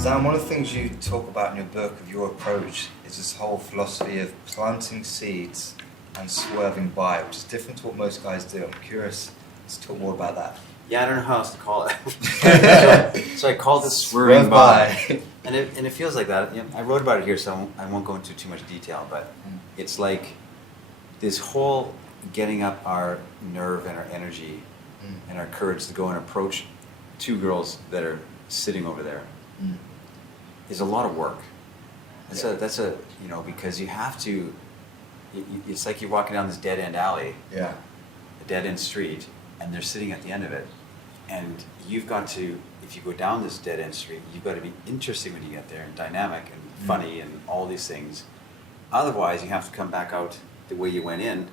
Zan, one of the things you talk about in your book of your approach is this whole philosophy of planting seeds and swerving by, which is different to what most guys do. I'm curious to talk more about that. Yeah, I don't know how else to call it. so I called it swerving by. And it feels like that. You know, I wrote about it here, so I won't go into too much detail, but it's like this whole getting up our nerve and our energy and our courage to go and approach two girls that are sitting over there is a lot of work. That's a you know, because you have to, it's like you're walking down this dead-end alley, a dead-end street, and they're sitting at the end of it. And you've got to, if you go down this dead-end street, you've got to be interesting when you get there, and dynamic and funny and all these things. Otherwise, you have to come back out the way you went in,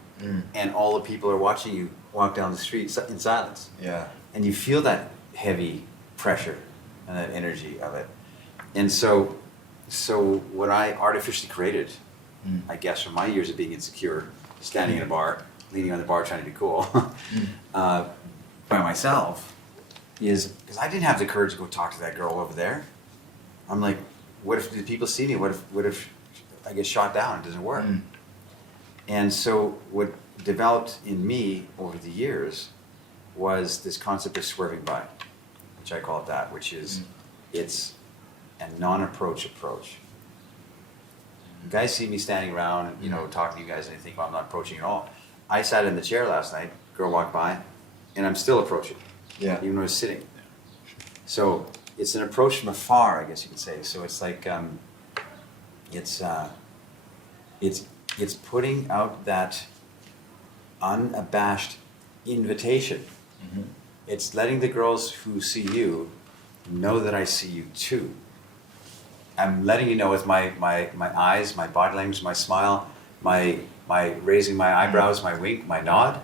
and all the people are watching you walk down the street in silence. Yeah. And you feel that heavy pressure and that energy of it. And so what I artificially created, I guess from my years of being insecure, standing in a bar, leaning on the bar trying to be cool, by myself, is because I didn't have the courage to go talk to that girl over there. I'm like, what if the people see me? What if I get shot down? It doesn't work. And so what developed in me over the years was this concept of swerving by, which I call it that, which is it's a non-approach approach. You guys see me standing around and, you know, talking to you guys, and you think, well, I'm not approaching at all. I sat in the chair last night, girl walked by, and I'm still approaching, even though I was sitting. So it's an approach from afar, I guess you could say. So it's like it's putting out that unabashed invitation. It's letting the girls who see you know that I see you too. I'm letting you know with my eyes, my body language, my smile, my raising my eyebrows, my wink, my nod.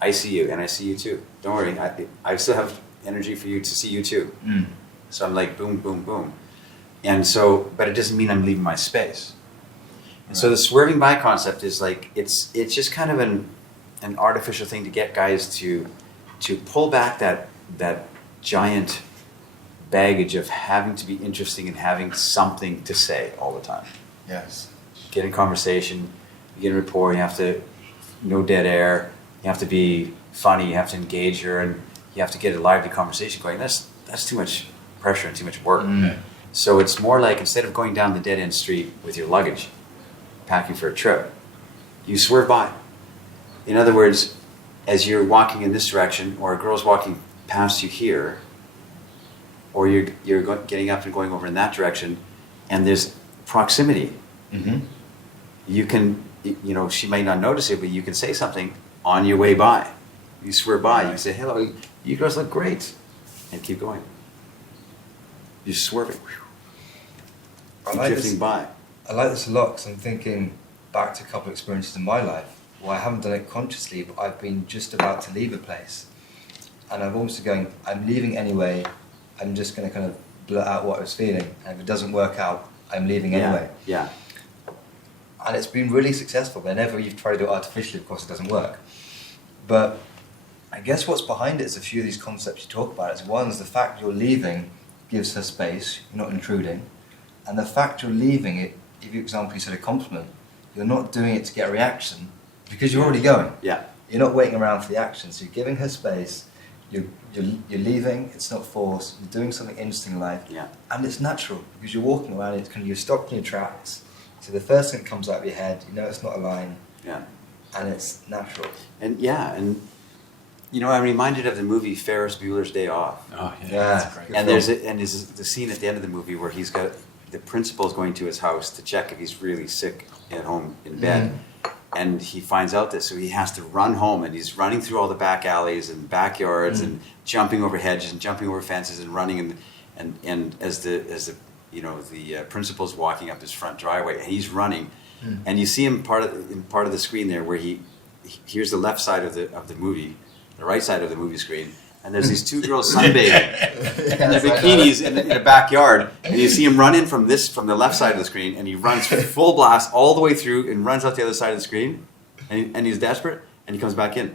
I see you, and I see you too. Don't worry, I still have energy for you to see you too. So I'm like boom, boom, boom. And so, but it doesn't mean I'm leaving my space. And so the swerving by concept is like, it's just kind of an artificial thing to get guys to pull back that giant baggage of having to be interesting and having something to say all the time. Yes. Get in conversation, you get in rapport, you have to, no dead air, you have to be funny, you have to engage her, and you have to get a lively conversation going. That's too much pressure and too much work. So it's more like, instead of going down the dead end street with your luggage, packing for a trip, you swerve by. In other words, as you're walking in this direction, or a girl's walking past you here, or you're getting up and going over in that direction, and there's proximity. You can, you know, she may not notice it, but you can say something on your way by. You swerve by, you can say, hello, you girls look great, and keep going. You're swerving. Keep drifting by. I like this a lot because I'm thinking back to a couple of experiences in my life where I haven't done it consciously, but I've been just about to leave a place. And I'm almost going, I'm leaving anyway, I'm just going to kind of blurt out what I was feeling. And if it doesn't work out, I'm leaving anyway. Yeah. And it's been really successful. Whenever you've tried to do it artificially, of course, it doesn't work. But I guess what's behind it is a few of these concepts you talk about. It's one is the fact you're leaving gives her space, you're not intruding. And the fact you're leaving it, if you example, you said a compliment, you're not doing it to get a reaction because you're already going. Yeah. You're not waiting around for the action. So you're giving her space, you're leaving, it's not forced, you're doing something interesting in life, and it's natural because you're walking around, it's kind of, you're stopped in your tracks. So the first thing that comes out of your head, you know it's not a line, and it's natural. And you know, I'm reminded of the movie Ferris Bueller's Day Off. Oh yeah, that's great. And there's the scene at the end of the movie where he's got the principal's going to his house to check if he's really sick at home in bed. And he finds out this, so he has to run home, and he's running through all the back alleys and backyards and jumping over hedges and jumping over fences and running, and as the you know, the principal's walking up his front driveway, and he's running, and you see him part of the screen there where here's the left side of the movie, the right side of the movie screen, and there's these two girls sunbathing in their bikinis in a backyard, and you see him run in from the left side of the screen, and he runs full blast all the way through and runs out the other side of the screen, and he's desperate, and he comes back in.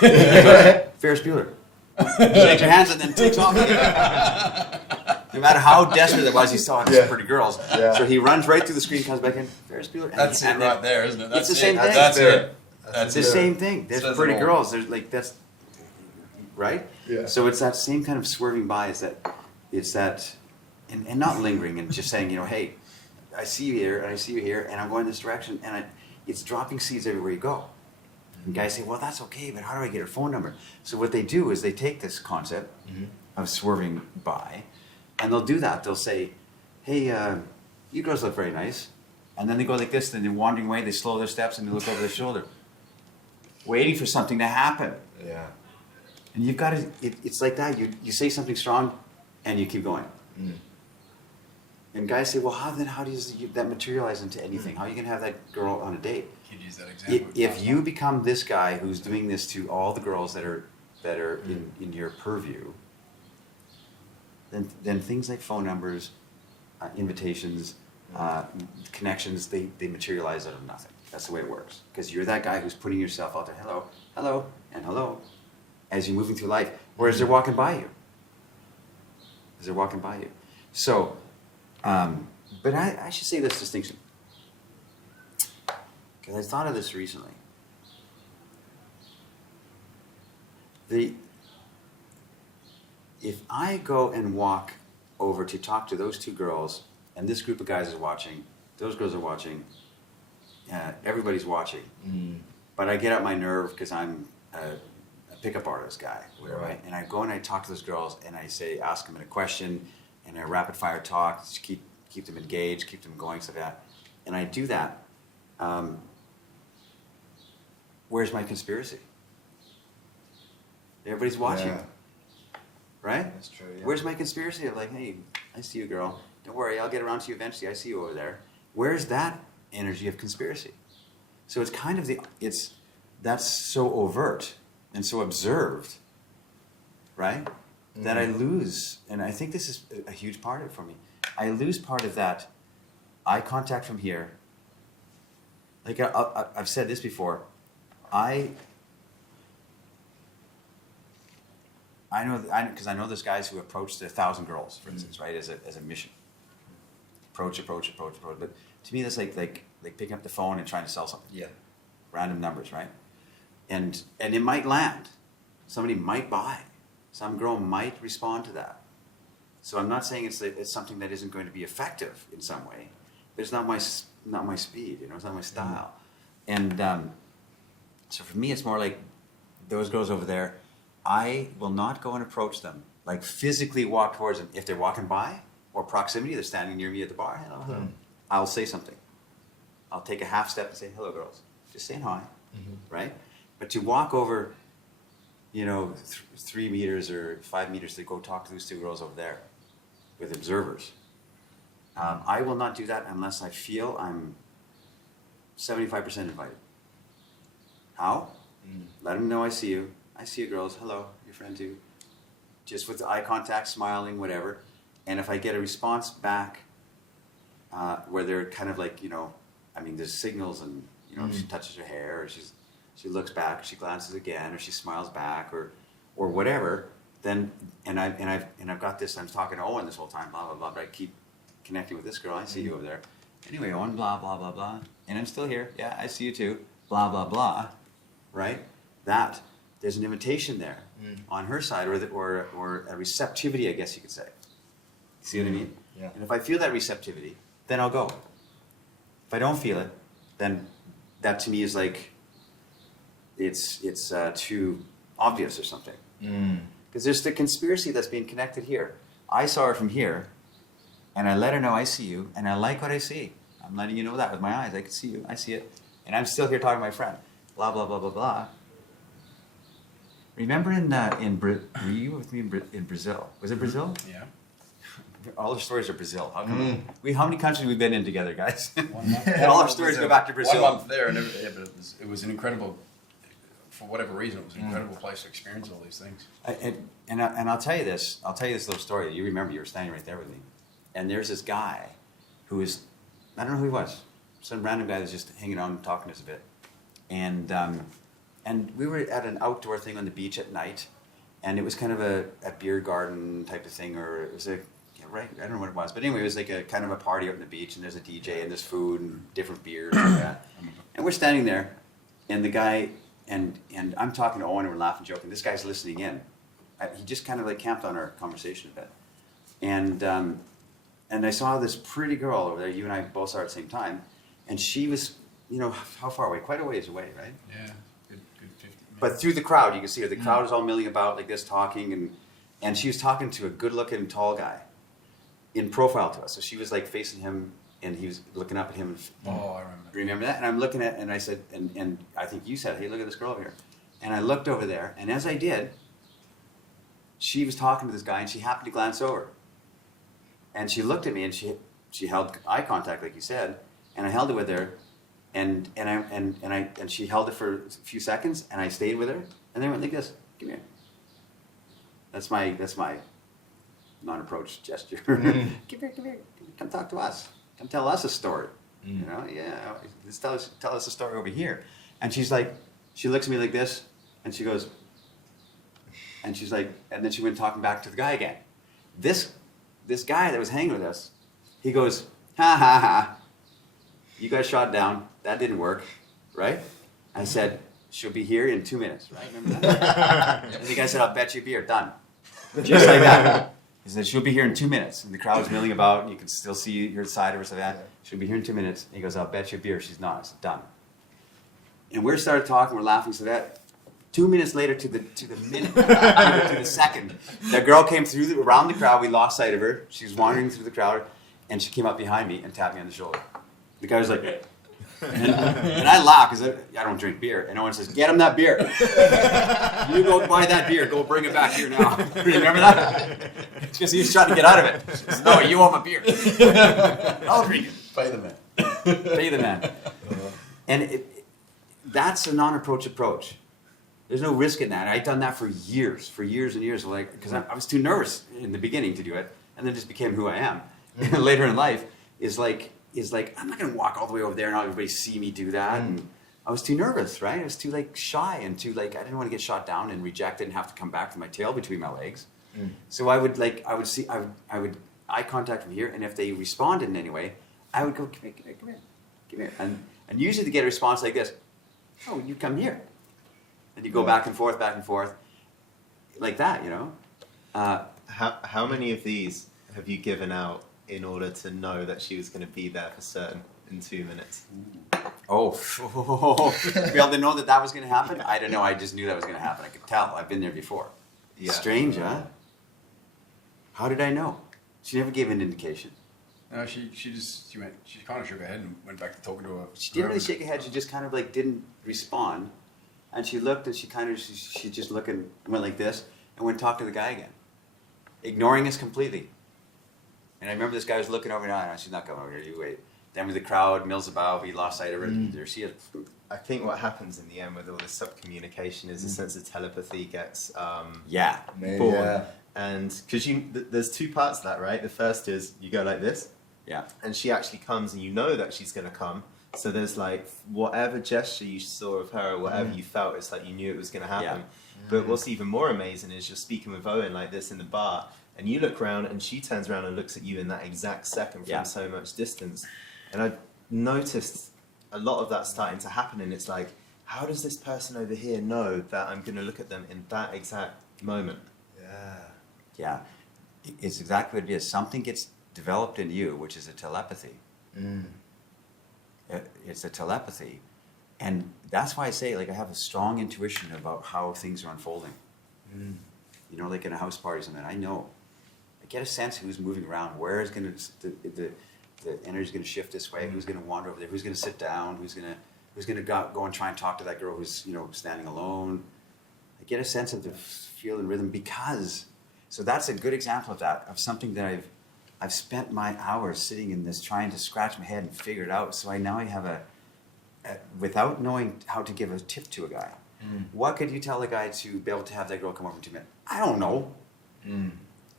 He goes, Ferris Bueller. Shakes your hands and then takes off. No matter how desperate it was, he saw some pretty girls. Yeah. So he runs right through the screen, comes back in. Ferris Bueller. That's it right there, isn't it? It's the same thing. That's it. It's the same thing. There's Says pretty it all. girls. There's like that's right. Yeah. So it's that same kind of swerving by. It's that, and not lingering and just saying, hey, I see you here and I see you here and I'm going this direction and it's dropping seeds everywhere you go. And guys say, well, that's okay, but how do I get her phone number? So what they do is they take this concept of swerving by, and they'll do that. They'll say, hey, you girls look very nice. And then they go like this, then they're wandering away, they slow their steps and they look over their shoulder, waiting for something to happen. Yeah. And you've got to, it's like that. You say something strong and you keep going. And guys say, well, how does that materialize into anything? How are you going to have that girl on a date? Could use that example. If you become this guy who's doing this to all the girls that are in your purview, then things like phone numbers, invitations, connections, they materialize out of nothing. That's the way it works. Because you're that guy who's putting yourself out there, hello, hello, and hello, as you're moving through life, or as they're walking by you. So, but I should say this distinction. Because I thought of this recently. If I go and walk over to talk to those two girls, and this group of guys is watching, those girls are watching, everybody's watching, but I get up my nerve because I'm a pickup artist guy, whatever, right? And I go and I talk to those girls, and I ask them a question, and I rapid fire talk, just keep them engaged, keep them going, stuff like that. And I do that. Where's my conspiracy? Everybody's watching. Yeah. Right? That's true. Yeah. Where's my conspiracy of like, hey, I see you, girl. Don't worry, I'll get around to you eventually. I see you over there. Where's that energy of conspiracy? So it's kind of that's so overt and so observed, right? That I lose, and I think this is a huge part of it for me. I lose part of that eye contact from here. Like I've said this before. I know because I know there's guys who approach 1,000 girls, for instance, right, as a mission. Approach. But to me, that's like picking up the phone and trying to sell something. Yeah. Random numbers, right? And it might land. Somebody might buy. Some girl might respond to that. So I'm not saying it's something that isn't going to be effective in some way, but it's not my speed. It's not my style. And so for me, it's more like those girls over there. I will not go and approach them, like physically walk towards them. If they're walking by or proximity, they're standing near me at the bar. Hello. I'll say something. I'll take a half step and say, hello, girls. Just saying hi, right? But to walk over, 3 meters or 5 meters to go talk to those two girls over there with observers, I will not do that unless I feel I'm 75% invited. How? Let them know I see you. I see you, girls. Hello, your friend too. Just with the eye contact, smiling, whatever. And if I get a response back where they're kind of like, there's signals and, she touches her hair or she looks back, or she glances again, or she smiles back or whatever, then, and I've got this, I'm talking to Owen this whole time, blah, blah, blah, but I keep connecting with this girl. I see you over there. Anyway, Owen, blah, blah, blah, blah. And I'm still here. Yeah, I see you too. Blah, blah, blah. Right? There's an invitation there on her side, or a receptivity, I guess you could say. See what I mean? Yeah. And if I feel that receptivity, then I'll go. If I don't feel it, then that to me is like it's too obvious or something. Because there's the conspiracy that's being connected here. I saw her from here, and I let her know I see you, and I like what I see. I'm letting you know that with my eyes. I can see you. I see it. And I'm still here talking to my friend. Blah, blah, blah, blah, blah. Remember were you with me in Brazil? Was it Brazil? Yeah. All our stories are Brazil. How come? How many countries we've been in together, guys? 1 month. And all our stories go back to Brazil. 1 month there, but it was an incredible, for whatever reason, it was an incredible place to experience all these things. And I'll tell you this. I'll tell you this little story. You remember you were standing right there with me. And there's this guy who is, I don't know who he was. Some random guy that was just hanging out and talking to us a bit. And we were at an outdoor thing on the beach at night. And it was kind of a beer garden type of thing, or it was a right? I don't know what it was, but anyway, it was like a kind of a party out on the beach, and there's a DJ, and there's food and different beers and that. And we're standing there, and the guy, and I'm talking to Owen, and we're laughing, joking. This guy's listening in. He just kind of like camped on our conversation a bit, and I saw this pretty girl over there. You and I both saw her at the same time, and she was, how far away? Quite a ways away, right? Yeah, good 50 minutes. But through the crowd, you can see her. The crowd is all milling about like this, talking, and she was talking to a good-looking tall guy in profile to us. So she was like facing him, and he was looking up at him. Oh, I remember. Remember that? And I'm looking at, and I said, and I think you said, hey, look at this girl over here. And I looked over there, and as I did, she was talking to this guy, and she happened to glance over. And she looked at me, and she held eye contact, like you said, and I held it with her, and she held it for a few seconds, and I stayed with her, and then I went like this, come here. That's my non-approach gesture. Come here, come talk to us. Come tell us a story. Just tell us a story over here. And she's like, she looks at me like this, and she goes, and she's like, and then she went talking back to the guy again. This guy that was hanging with us, he goes, ha ha ha, you guys shot down, that didn't work, right? I said, she'll be here in 2 minutes, right? Remember that? And the guy said, I'll bet you a beer, done. Just like that. He said, she'll be here in 2 minutes. And the crowd was milling about, and you can still see your side of her, so that. She'll be here in 2 minutes. And he goes, I'll bet you a beer, she's not. I said, done. And we started talking, we're laughing, so that 2 minutes later to the minute, to the second, the girl came through around the crowd. We lost sight of her. She was wandering through the crowd, and she came up behind me and tapped me on the shoulder. The guy was like, and I laugh because I don't drink beer. And Owen says, get him that beer. You go buy that beer. Go bring it back here now. Remember that? Because he was trying to get out of it. She says, no, you owe him a beer. I'll drink it. Pay the man. Pay the man. And that's a non-approach approach. There's no risk in that. I'd done that for years and years. Because I was too nervous in the beginning to do it, and then just became who I am. Later in life is like I'm not going to walk all the way over there and everybody see me do that. And I was too nervous, right? I was too shy and too I didn't want to get shot down and rejected and have to come back with my tail between my legs. So I would eye contact from here, and if they responded in any way, I would go, come here. And usually to get a response like this, oh, you come here. And you go back and forth, like that, How many of these have you given out in order to know that she was going to be there for certain in 2 minutes? Oh, to be able to know that was going to happen? I don't know. I just knew that was going to happen. I could tell. I've been there before. Yeah. Strange, huh? How did I know? She never gave an indication. No, she kind of shook her head and went back to talking to her. She didn't really shake her head. She just kind of didn't respond. And she looked, and she just looked and went like this, and went and talked to the guy again, ignoring us completely. And I remember this guy was looking over, and she's not coming over here, you wait. Then with the crowd mills about, we lost sight of her, there she is. I think what happens in the end with all this subcommunication is a sense of telepathy gets born. Yeah. And because there's two parts to that, right? The first is you go like this, and she actually comes, and you know that she's going to come. So there's whatever gesture you saw of her or whatever you felt, it's you knew it was going to happen. But what's even more amazing is you're speaking with Owen like this in the bar, and you look around, and she turns around and looks at you in that exact second from so much distance. And I noticed a lot of that starting to happen, and it's how does this person over here know that I'm going to look at them in that exact moment? Yeah, it's exactly what it is. Something gets developed in you, which is a telepathy. It's a telepathy. And that's why I say, I have a strong intuition about how things are unfolding. In a house party or something, I know. I get a sense who's moving around, where is going to, the energy's going to shift this way, who's going to wander over there, who's going to sit down, who's going to go and try and talk to that girl who's, standing alone. I get a sense of the feel and rhythm so that's a good example of that, of something that I've spent my hours sitting in this trying to scratch my head and figure it out. So I have without knowing how to give a tip to a guy. What could you tell a guy to be able to have that girl come over in 2 minutes? I don't know.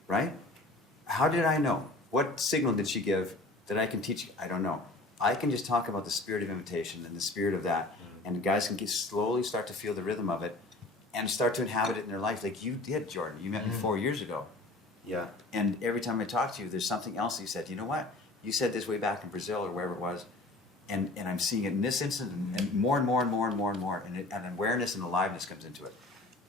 Right? How did I know? What signal did she give that I can teach you? I don't know. I can just talk about the spirit of invitation and the spirit of that. And guys can slowly start to feel the rhythm of it and start to inhabit it in their life like you did, Jordan. You met me 4 years ago. Yeah. And every time I talk to you, there's something else that you said. You know what? You said this way back in Brazil or wherever it was, and I'm seeing it in this instant, and more and more and more and more and more, and awareness and aliveness comes into it.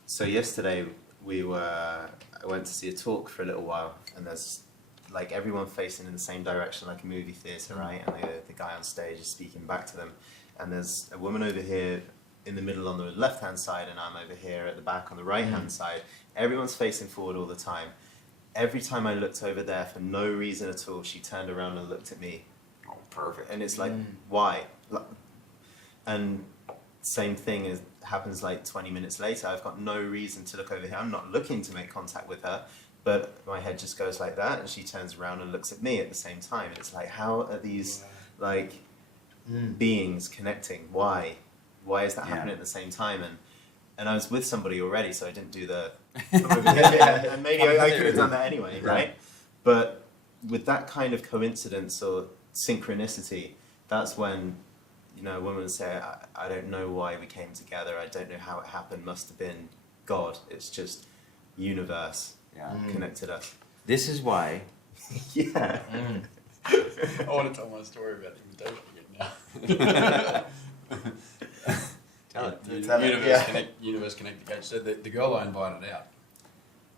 So yesterday I went to see a talk for a little while, and there's like everyone facing in the same direction, like a movie theatre, right? And the guy on stage is speaking back to them, and there's a woman over here in the middle on the left-hand side, and I'm over here at the back on the right-hand side. Everyone's facing forward all the time. Every time I looked over there for no reason at all, she turned around and looked at me. Oh, perfect. And it's like, why? And same thing happens like 20 minutes later. I've got no reason to look over here. I'm not looking to make contact with her, but my head just goes like that, and she turns around and looks at me at the same time. And it's like, how are these like beings connecting? Why? Why is that happening at the same time? And I was with somebody already, so I didn't do the and maybe I could have done that anyway, right? But with that kind of coincidence or synchronicity, that's when, you know, a woman would say, I don't know why we came together, I don't know how it happened, must have been God. It's just universe connected us. This is why. Yeah. I want to tell my story about the invitation again now. Tell it. Universe Connect the Gate. So the girl I invited out,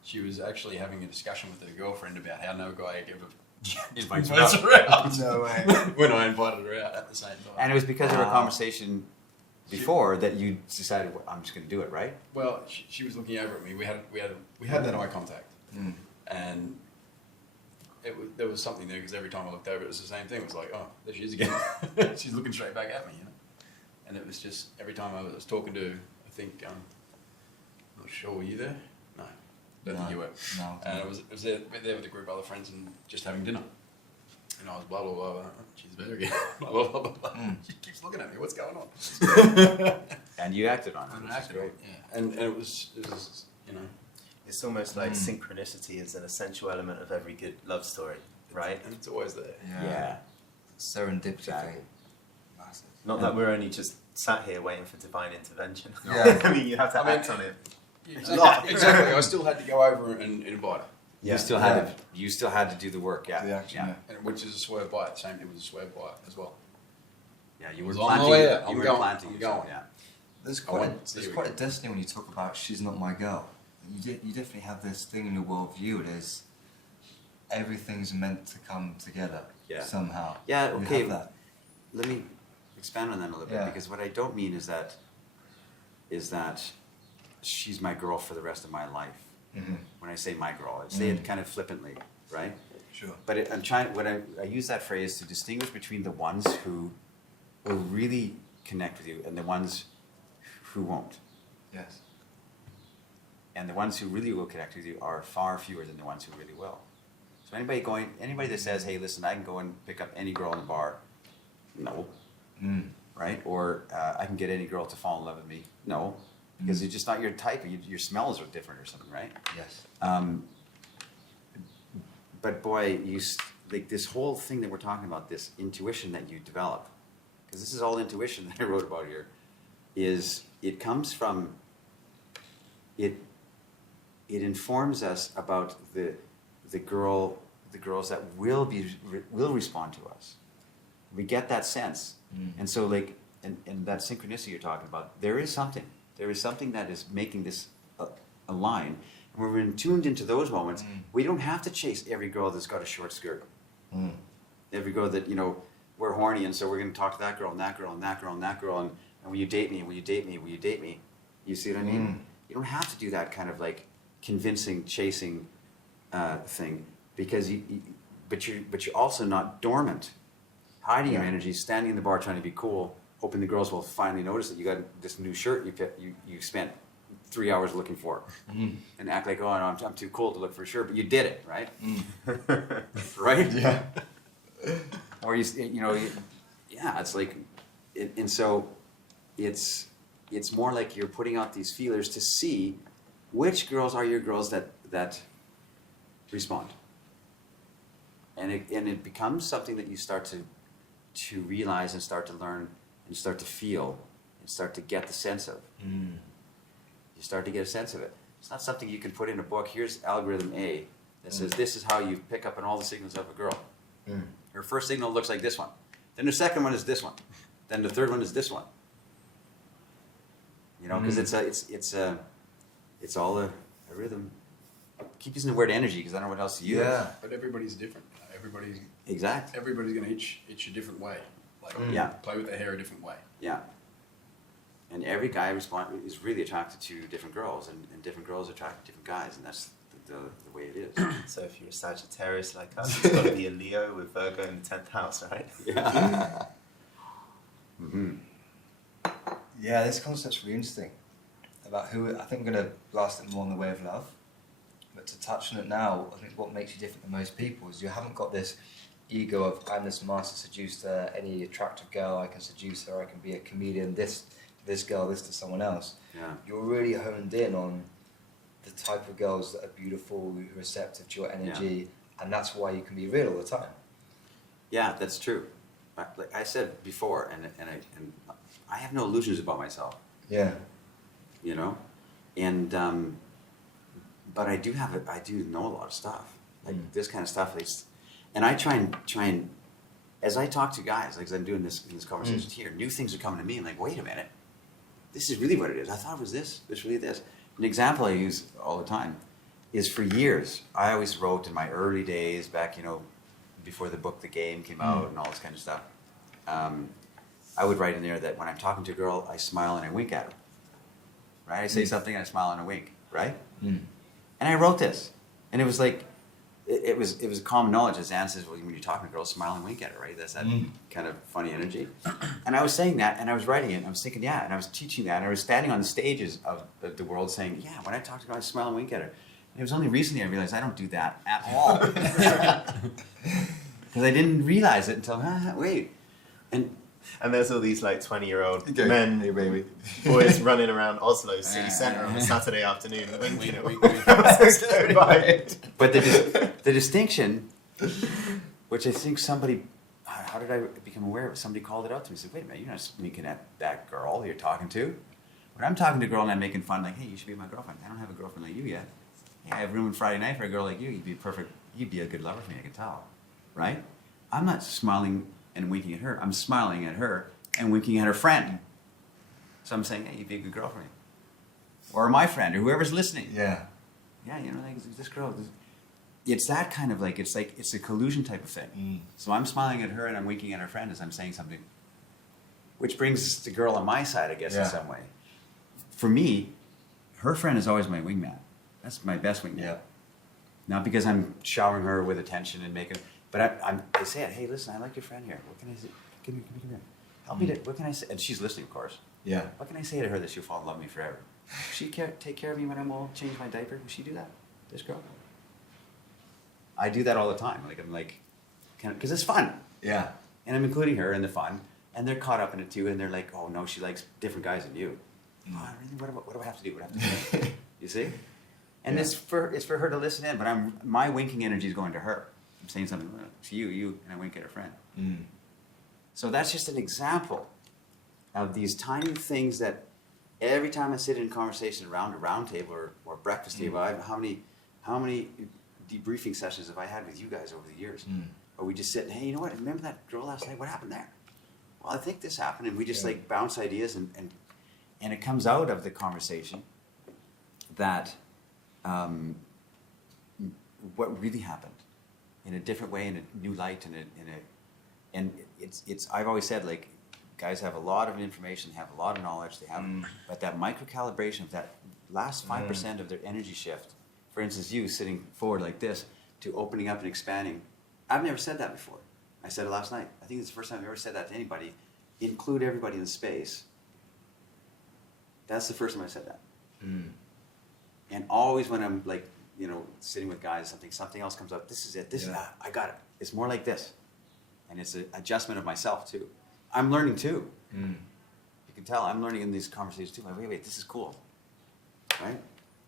she was actually having a discussion with her girlfriend about how no guy ever Invites invites her her out. No way. When I invited her out at the same time. And it was because of our conversation before that you decided, well, I'm just going to do it, right? Well, she was looking over at me. We had that eye contact, and there was something there because every time I looked over, it was the same thing. It was like, oh, there she is again. She's looking straight back at me, you know. And it was just every time I was talking to, I think, I'm not sure, were you there? No, don't think you were. No. And it was there with a group of other friends and just having dinner. And I was blah blah blah. blah. She's there again. Blah blah blah blah. She keeps looking at me. What's going on? And you acted on it. And Which I is acted great. and it was you know. It's almost like synchronicity is an essential element of every good love story, right? And it's always there. Yeah. Serendipity. Exactly. Massive. Not that we're only just sat here waiting for divine intervention. Yeah. I mean, you have to act on it. Exactly. I still had to go over and invite her. Yeah. You still had to do the work, yeah. The action, yeah. And which is a swerve by it. Same, it was a swerve by it as well. Yeah, you It were was on planting. the way out. You I'm were going. planting. I'm yourself, going. Yeah. There's I went, quite here we a go. destiny when you talk about she's not my girl. You definitely have this thing in your worldview. It is everything's meant to come together somehow. Yeah. You Okay. have that. Let me expand on that a little bit Yeah. because what I don't mean is that she's my girl for the rest of my life. Mm-hmm. When I say my girl, I say it kind of flippantly, right? Sure. But I use that phrase to distinguish between the ones who will really connect with you and the ones who won't. Yes. And the ones who really will connect with you are far fewer than the ones who really will. So anybody that says, hey, listen, I can go and pick up any girl in the bar, no. Right? Or I can get any girl to fall in love with me, no. Because you're just not your type, your smells are different or something, right? Yes. But boy, like this whole thing that we're talking about, this intuition that you develop, because this is all intuition that I wrote about here, is it comes from, it informs us about the girls that will respond to us. We get that sense. And so like, and that synchronicity you're talking about, there is something that is making this align. And when we're tuned into those moments, we don't have to chase every girl that's got a short skirt. Every girl that, we're horny and so we're going to talk to that girl and that girl and that girl and that girl and will you date me, will you date me, will you date me? You see what I mean? You don't have to do that kind of like convincing, chasing thing because but you're also not dormant, hiding your energy, standing in the bar trying to be cool, hoping the girls will finally notice that you got this new shirt you spent 3 hours looking for, and act like, oh, no, I'm too cool to look for a shirt, but you did it, right? Right? Yeah. Or it's like, and so it's more like you're putting out these feelers to see which girls are your girls that respond, and it becomes something that you start to realize and start to learn and start to feel and start to get the sense of. You start to get a sense of it. It's not something you can put in a book. Here's algorithm A. that says this is how you pick up on all the signals of a girl. Her first signal looks like this one. Then the second one is this one. Then the third one is this one. You know, because it's all a rhythm. Keep using the word energy because I don't know what else to use. Yeah. But everybody's different. Everybody's going to itch a different way. Like play with their hair a different way. Yeah. And every guy is really attracted to different girls, and different girls attract different guys, and that's the way it is. So if you're a Sagittarius like us, it's got to be a Leo with Virgo in the 10th house, right? Yeah. Mm-hmm. Yeah, this concept's really interesting. About who, I think we're going to blast it more in the way of love. But to touch on it now, I think what makes you different than most people is you haven't got this ego of I'm this master seducer, any attractive girl I can seduce her, I can be a comedian, this girl, this to someone else. Yeah. You're really honed in on the type of girls that are beautiful, receptive to your energy, and that's why you can be real all the time. Yeah, that's true. Like I said before, and I have no illusions about myself. Yeah. You know, and but I do know a lot of stuff, like this kind of stuff. And I try and as I talk to guys, like as I'm doing this in this conversation here, new things are coming to me. I'm like, wait a minute, this is really what it is. I thought it was this. It's really this. An example I use all the time is for years. I always wrote in my early days back, you know, before the book The Game came out and all this kind of stuff. I would write in there that when I'm talking to a girl, I smile and I wink at her. Right? I say something and I smile and I wink. Right? And I wrote this, and it was like, it was common knowledge. As Zan says, well, when you're talking to a girl, smile and wink at her. Right? That's that kind of funny energy. And I was saying that, and I was writing it, and I was thinking, yeah, and I was teaching that, and I was standing on the stages of the world saying, yeah, when I talk to a girl, I smile and wink at her. And it was only recently I realized I don't do that at all. Because I didn't realize it until, wait. And there's all these like 20-year-old men, hey, baby, boys running around Oslo city centre on a Saturday afternoon winking at me. But the distinction, which I think somebody, how did I become aware of it? Somebody called it out to me and said, wait a minute, you're not winking at that girl you're talking to. When I'm talking to a girl and I'm making fun, like, hey, you should be my girlfriend. I don't have a girlfriend like you yet. Hey, I have room on Friday night for a girl like you. You'd be a good lover for me, I can tell. Right? I'm not smiling and winking at her. I'm smiling at her and winking at her friend. So I'm saying, hey, you'd be a good girl for me. Or my friend, or whoever's listening. Yeah. Yeah, you know, like this girl. It's that kind of like, it's a collusion type of thing. So I'm smiling at her and I'm winking at her friend as I'm saying something. Which brings the girl on my side, I guess, in some way. For me, her friend is always my wingman. That's my best wingman. Yeah. Not because I'm showering her with attention and making... But I say it, hey, listen, I like your friend here. What can I say? Come here. Help me to, what can I say? And she's listening, of course. Yeah. What can I say to her that she'll fall in love with me forever? Will she take care of me when I'm old, change my diaper? Will she do that? This girl? I do that all the time. Like, I'm like, because it's fun. Yeah. And I'm including her in the fun. And they're caught up in it too. And they're like, oh, no, she likes different guys than you. Oh, really? What do I have to do? What do I have to do? You see? And it's for her to listen in. But my winking energy is going to her. I'm saying something to you, and I wink at her friend. So that's just an example of these tiny things that every time I sit in conversation around a round table or breakfast table, how many debriefing sessions have I had with you guys over the years? Or we just sit and, hey, you know what? Remember that girl last night? What happened there? Well, I think this happened, and we just like bounce ideas, and it comes out of the conversation that what really happened. In a different way, in a new light, and it's. I've always said, like, guys have a lot of information, have a lot of knowledge, they have, but that micro calibration of that last 5% of their energy shift. For instance, you sitting forward like this to opening up and expanding. I've never said that before. I said it last night. I think it's the first time I've ever said that to anybody. Include everybody in the space. That's the first time I said that. And always when I'm like, you know, sitting with guys, something else comes up. This is it. I got it. It's more like this, and it's an adjustment of myself too. I'm learning too. You can tell I'm learning in these conversations too. Like, wait, this is cool, right?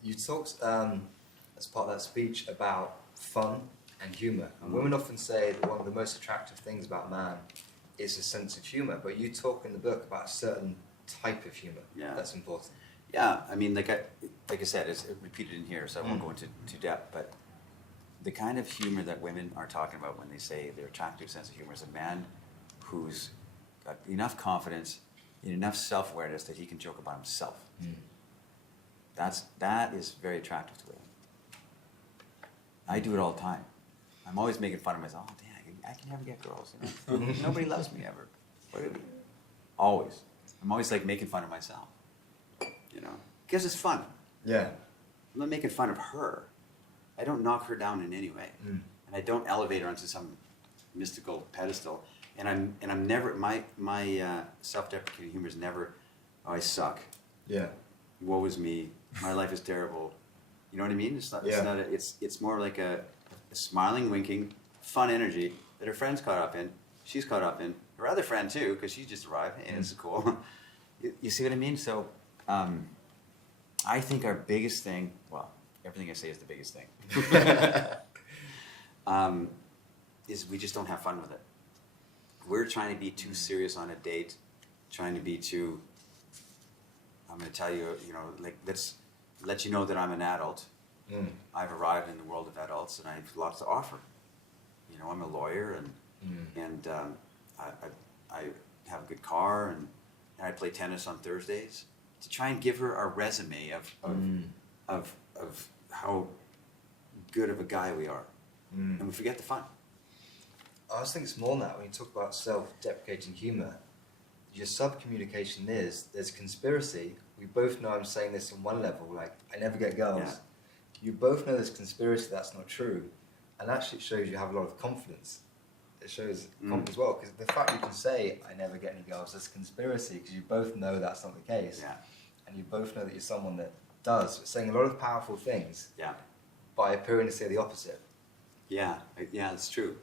You talked as part of that speech about fun and humour. And women often say that one of the most attractive things about man is a sense of humour. But you talk in the book about a certain type of humour that's important. Yeah, I mean, like I said, it's repeated in here, so I won't go into depth. But the kind of humor that women are talking about when they say their attractive sense of humor is a man who's got enough confidence and enough self-awareness that he can joke about himself. That is very attractive to women. I do it all the time. I'm always making fun of myself. Oh, damn, I can never get girls. You know? Nobody loves me ever. Always. I'm always like making fun of myself. You know, because it's fun. Yeah. I'm not making fun of her. I don't knock her down in any way, and I don't elevate her onto some mystical pedestal. And I'm never my self-deprecating humor is never, oh, I suck. Yeah. Woe is me. My life is terrible. You know what I mean? It's not. Yeah. It's more like a smiling, winking, fun energy that her friend's caught up in. She's caught up in. Her other friend too, because she just arrived, and it's cool. You see what I mean? So, I think our biggest thing. Well, everything I say is the biggest thing. Is we just don't have fun with it. We're trying to be too serious on a date, trying to be too. I'm going to tell you, you know, like let's let you know that I'm an adult. I've arrived in the world of adults, and I have lots to offer. You know, I'm a lawyer, and I have a good car, and I play tennis on Thursdays. To try and give her a resume of how good of a guy we are, and we forget the fun. I was thinking it's more than that. When you talk about self-deprecating humor, your sub-communication is there's conspiracy. We both know I'm saying this on one level, like I never get girls. Yeah. You both know there's conspiracy that's not true, and actually it shows you have a lot of confidence. It shows confidence as well, because the fact you can say I never get any girls, there's conspiracy because you both know that's not the case, and you both know that you're someone that does. It's saying a lot of powerful things by appearing to say the opposite. Yeah, that's true.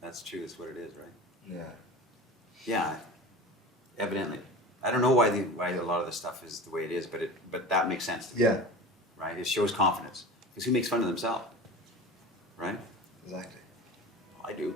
That's true. That's what it is, right? Yeah. Yeah. Evidently, I don't know why a lot of this stuff is the way it is, but that makes sense to me. Yeah. Right. It shows confidence because who makes fun of themselves, right? Exactly. I do.